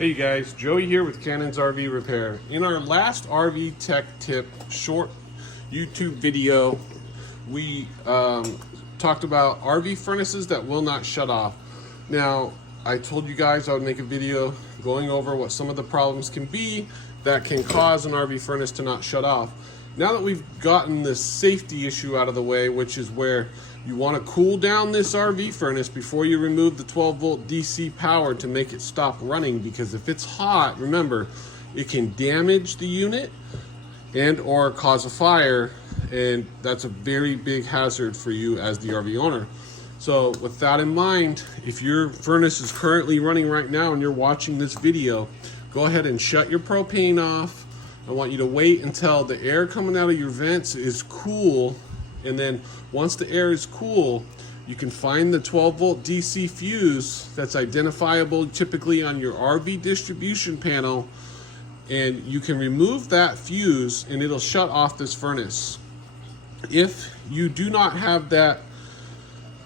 Hey guys, Joey here with Cannon's RV Repair. In our last RV tech tip short YouTube video, we talked about RV furnaces that will not shut off. Now, I told you guys I would make a video going over what some of the problems can be that can cause an RV furnace to not shut off. Now that we've gotten this safety issue out of the way, which is where you want to cool down this RV furnace before you remove the 12-volt DC power to make it stop running, because if it's hot, remember, it can damage the unit and or cause a fire, and that's a very big hazard for you as the RV owner. So with that in mind, if your furnace is currently running right now and you're watching this video, go ahead and shut your propane off. I want you to wait until the air coming out of your vents is cool, and then once the air is cool, you can find the 12-volt DC fuse that's identifiable typically on your RV distribution panel, and you can remove that fuse and it'll shut off this furnace. If you do not have that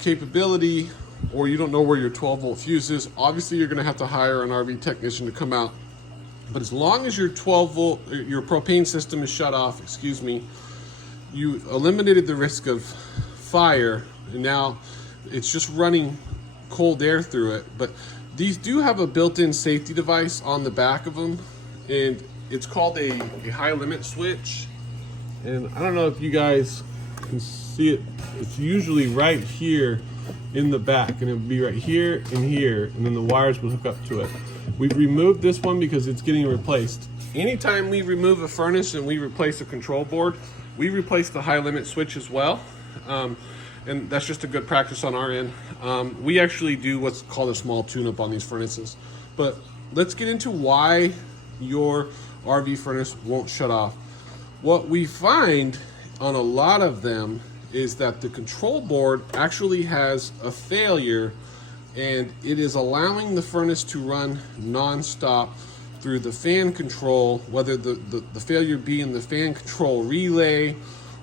capability, or you don't know where your 12-volt fuse is, obviously you're going to have to hire an RV technician to come out. But as long as your 12-volt, your propane system is shut off, you eliminated the risk of fire, and now it's just running cold air through it. But these do have a built-in safety device on the back of them, and it's called a high limit switch. And I don't know if you guys can see it. It's usually right here in the back, and it would be right here and here, and then the wires will hook up to it. We've removed this one because it's getting replaced. Anytime we remove a furnace and we replace a control board, we replace the high limit switch as well. And that's just a good practice on our end. We actually do what's called a small tune-up on these furnaces. But let's get into why your RV furnace won't shut off. What we find on a lot of them is that the control board actually has a failure, and it is allowing the furnace to run non-stop through the fan control, whether the failure be in the fan control relay,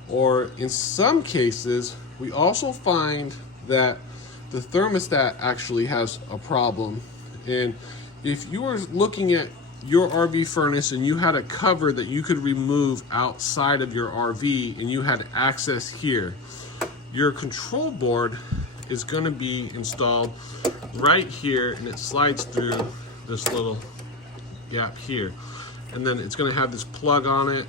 or in some cases, we also find that the thermostat actually has a problem. And if you were looking at your RV furnace and you had a cover that you could remove outside of your RV and you had access here, your control board is going to be installed right here, and it slides through this little gap here, and then it's going to have this plug on it.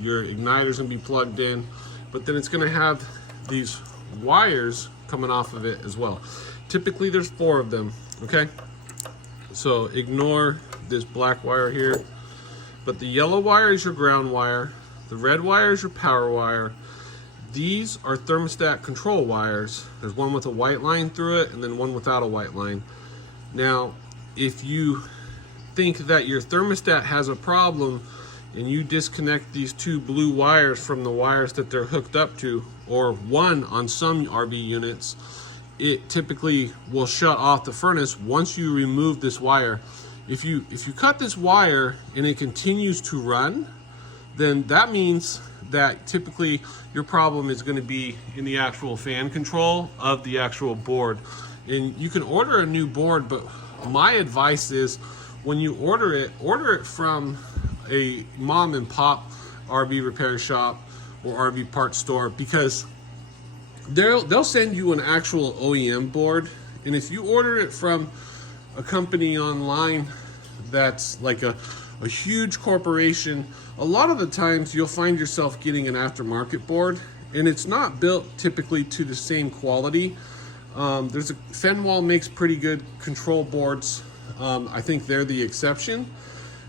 Your igniter's going to be plugged in, but then it's going to have these wires coming off of it as well. Typically there's 4 of them, okay? So ignore this black wire here, but the yellow wire is your ground wire, the red wire is your power wire. These are thermostat control wires. There's one with a white line through it and then one without a white line. Now, if you think that your thermostat has a problem and you disconnect these 2 blue wires from the wires that they're hooked up to, or one on some RV units, it typically will shut off the furnace once you remove this wire. If you cut this wire and it continues to run, then that means that typically your problem is going to be in the actual fan control of the actual board. And you can order a new board, but my advice is when you order it from a mom and pop RV repair shop or RV parts store, because they'll send you an actual OEM board. And if you order it from a company online that's like a huge corporation, a lot of the times you'll find yourself getting an aftermarket board, and it's not built typically to the same quality. Fenwal makes pretty good control boards. I think they're the exception,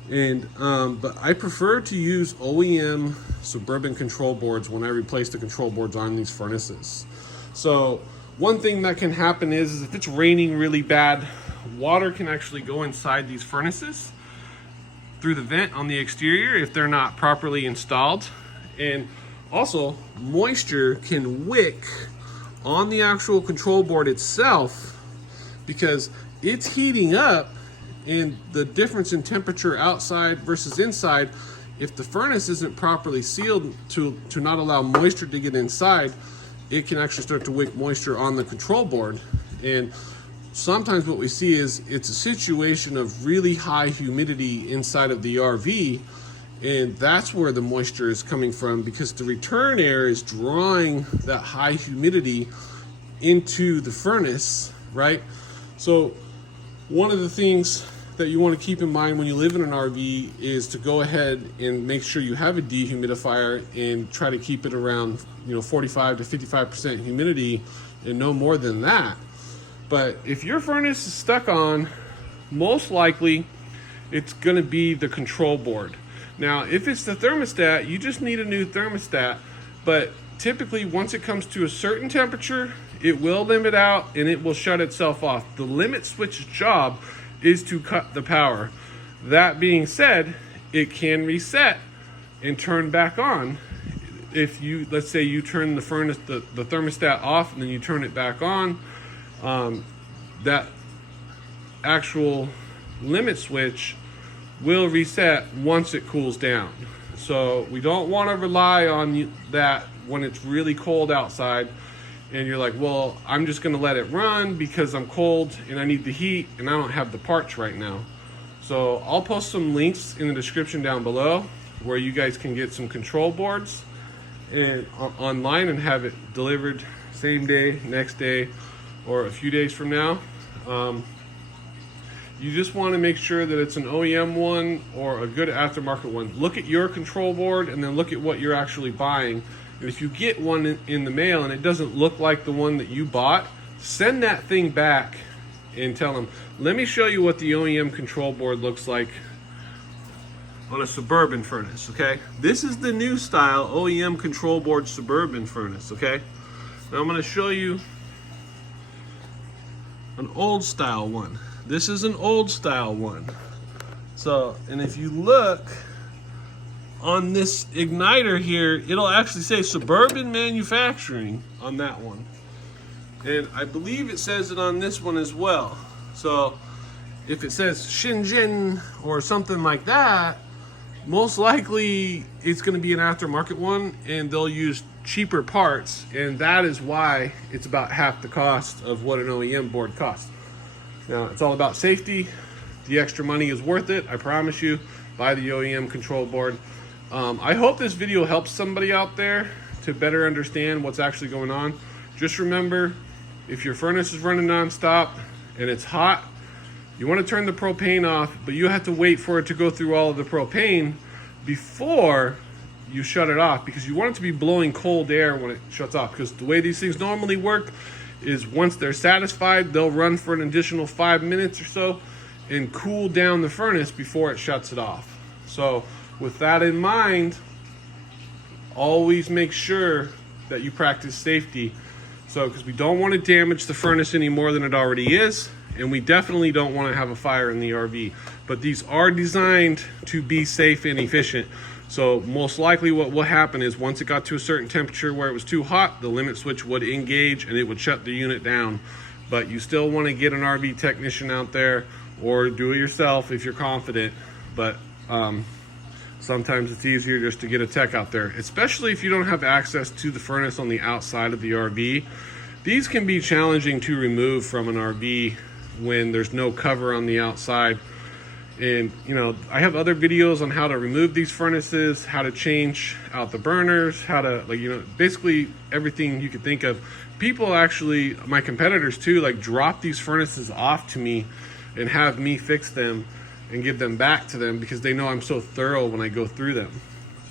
but I prefer to use OEM Suburban control boards when I replace the control boards on these furnaces. So one thing that can happen is if it's raining really bad, water can actually go inside these furnaces through the vent on the exterior if they're not properly installed. And also moisture can wick on the actual control board itself because it's heating up, and the difference in temperature outside versus inside, if the furnace isn't properly sealed to not allow moisture to get inside, it can actually start to wick moisture on the control board. And sometimes what we see is it's a situation of really high humidity inside of the RV, and that's where the moisture is coming from, because the return air is drawing that high humidity into the furnace, right? So one of the things that you want to keep in mind when you live in an RV is to go ahead and make sure you have a dehumidifier and try to keep it around, 45 to 55% humidity and no more than that. But if your furnace is stuck on, most likely it's going to be the control board. Now, if it's the thermostat, you just need a new thermostat, but typically once it comes to a certain temperature, it will limit out and it will shut itself off. The limit switch's job is to cut the power. That being said, it can reset and turn back on. If you, let's say you turn the furnace, the thermostat off, and then you turn it back on, that actual limit switch will reset once it cools down. So we don't want to rely on that when it's really cold outside and you're like, well, I'm just going to let it run because I'm cold and I need the heat and I don't have the parts right now. So I'll post some links in the description down below where you guys can get some control boards and online and have it delivered same day, next day, or a few days from now. You just want to make sure that it's an OEM one or a good aftermarket one. Look at your control board and then look at what you're actually buying. And if you get one in the mail and it doesn't look like the one that you bought, send that thing back and tell them, let me show you what the OEM control board looks like on a Suburban furnace, okay? This is the new style OEM control board Suburban furnace, okay? Now I'm going to show you an old style one. This is an old style one. So, and if you look on this igniter here, it'll actually say Suburban Manufacturing on that one. And I believe it says it on this one as well. So if it says Shenzhen or something like that, most likely it's going to be an aftermarket one and they'll use cheaper parts, and that is why it's about half the cost of what an OEM board costs. Now, it's all about safety. The extra money is worth it, I promise you. Buy the OEM control board. I hope this video helps somebody out there to better understand what's actually going on. Just remember, if your furnace is running nonstop and it's hot, you want to turn the propane off, but you have to wait for it to go through all of the propane before you shut it off, because you want it to be blowing cold air when it shuts off. Because the way these things normally work is once they're satisfied, they'll run for an additional 5 minutes or so and cool down the furnace before it shuts it off. So with that in mind, always make sure that you practice safety. So, because we don't want to damage the furnace any more than it already is, and we definitely don't want to have a fire in the RV. But these are designed to be safe and efficient. So most likely what will happen is once it got to a certain temperature where it was too hot, the limit switch would engage and it would shut the unit down. But you still want to get an RV technician out there or do it yourself if you're confident. But sometimes it's easier just to get a tech out there, especially if you don't have access to the furnace on the outside of the RV. These can be challenging to remove from an RV when there's no cover on the outside. And I have other videos on how to remove these furnaces, how to change out the burners, how to basically everything you could think of. People actually, my competitors too, drop these furnaces off to me and have me fix them and give them back to them because they know I'm so thorough when I go through them.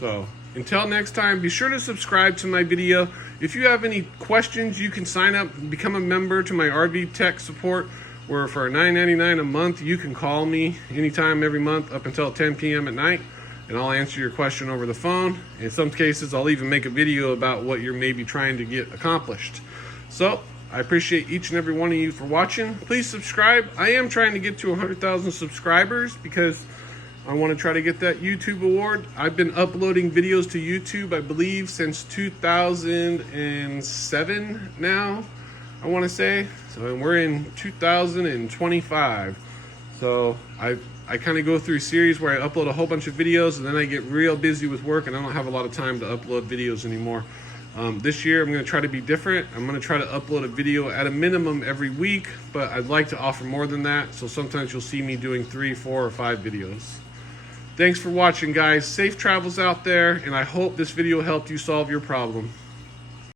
So until next time, be sure to subscribe to my video. If you have any questions, you can sign up and become a member to my RV tech support, where for $9.99 a month, you can call me anytime every month up until 10 p.m. at night, and I'll answer your question over the phone. In some cases, I'll even make a video about what you're maybe trying to get accomplished. So I appreciate each and every one of you for watching. Please subscribe. I am trying to get to 100,000 subscribers because I want to try to get that YouTube award. I've been uploading videos to YouTube, I believe, since 2007 now, I want to say. So we're in 2025. So I kind of go through a series where I upload a whole bunch of videos and then I get real busy with work and I don't have a lot of time to upload videos anymore. This year I'm going to try to be different. I'm going to try to upload a video at a minimum every week, but I'd like to offer more than that. So sometimes you'll see me doing 3, 4, or 5 videos. Thanks for watching, guys. Safe travels out there, and I hope this video helped you solve your problem.